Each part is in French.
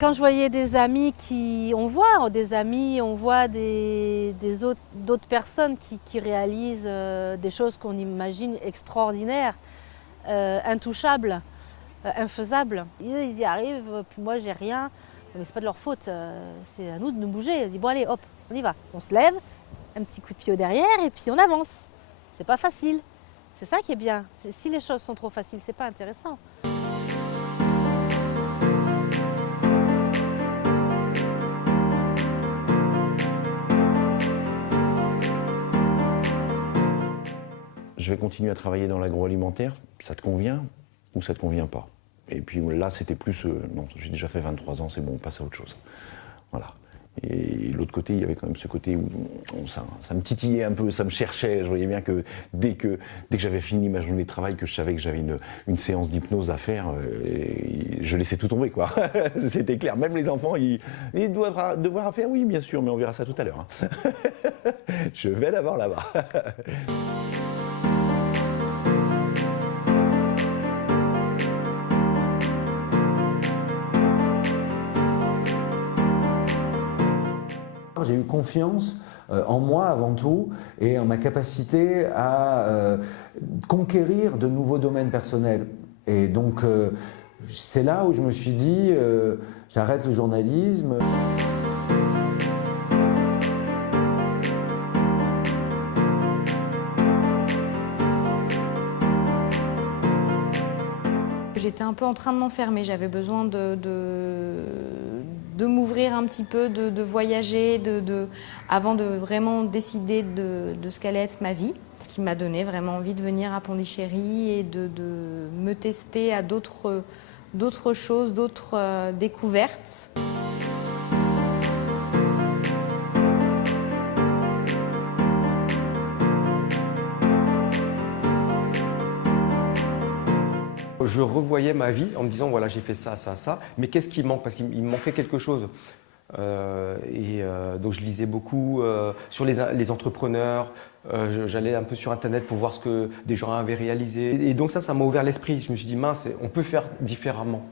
Quand je voyais des amis on voit d'autres personnes qui réalisent des choses qu'on imagine extraordinaires, intouchables, infaisables. Eux, ils y arrivent, puis moi j'ai rien, mais c'est pas de leur faute, c'est à nous de nous bouger. On dit bon allez hop, on y va, on se lève, un petit coup de pied au derrière et puis on avance. C'est pas facile, c'est ça qui est bien. Si les choses sont trop faciles, c'est pas intéressant. Je vais continuer à travailler dans l'agroalimentaire, ça te convient ou ça te convient pas? Et puis là, c'était plus, non, j'ai déjà fait 23 ans, c'est bon, on passe à autre chose. Voilà. Et l'autre côté, il y avait quand même ce côté où ça me titillait un peu, ça me cherchait. Je voyais bien que dès que j'avais fini ma journée de travail, que je savais que j'avais une séance d'hypnose à faire, je laissais tout tomber, quoi. C'était clair. Même les enfants, ils doivent devoir à faire, oui, bien sûr, mais on verra ça tout à l'heure. Hein. Je vais l'avoir là-bas. J'ai eu confiance en moi avant tout et en ma capacité à conquérir de nouveaux domaines personnels. Et donc c'est là où je me suis dit j'arrête le journalisme. J'étais un peu en train de m'enfermer, j'avais besoin de m'ouvrir un petit peu, de voyager, avant de vraiment décider de ce qu'allait être ma vie. Ce qui m'a donné vraiment envie de venir à Pondichéry et de me tester à d'autres choses, d'autres découvertes. Je revoyais ma vie en me disant voilà j'ai fait ça, ça, ça, mais qu'est-ce qui manque? Parce qu'il me manquait quelque chose. Donc je lisais beaucoup sur les entrepreneurs, j'allais un peu sur internet pour voir ce que des gens avaient réalisé. Et donc ça m'a ouvert l'esprit. Je me suis dit mince, on peut faire différemment.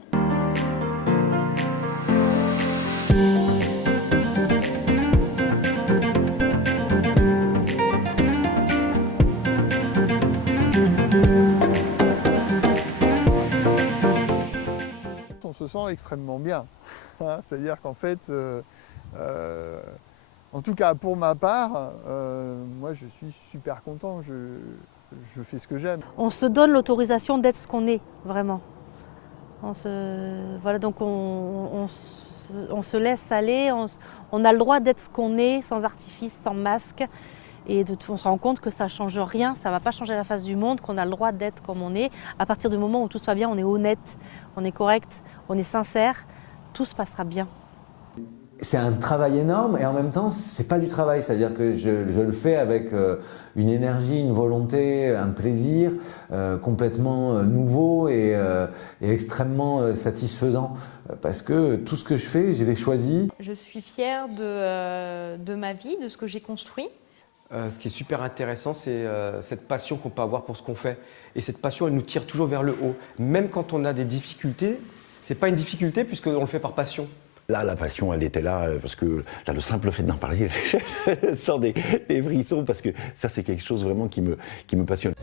On se sent extrêmement bien. C'est-à-dire qu'en fait, en tout cas pour ma part, moi je suis super content, je fais ce que j'aime. On se donne l'autorisation d'être ce qu'on est, vraiment. Voilà, donc on se laisse aller, on a le droit d'être ce qu'on est, sans artifice, sans masque. Et on se rend compte que ça ne change rien, ça ne va pas changer la face du monde, qu'on a le droit d'être comme on est. À partir du moment où tout se va bien, on est honnête, on est correct, on est sincère, tout se passera bien. C'est un travail énorme et en même temps, c'est pas du travail. C'est-à-dire que je le fais avec une énergie, une volonté, un plaisir complètement nouveau et extrêmement satisfaisant. Parce que tout ce que je fais, je l'ai choisi. Je suis fière de ma vie, de ce que j'ai construit. Ce qui est super intéressant, c'est cette passion qu'on peut avoir pour ce qu'on fait. Et cette passion, elle nous tire toujours vers le haut. Même quand on a des difficultés, c'est pas une difficulté puisqu'on le fait par passion. Là, la passion, elle était là, parce que là, le simple fait d'en parler, je sors des frissons, parce que ça, c'est quelque chose vraiment qui me passionne.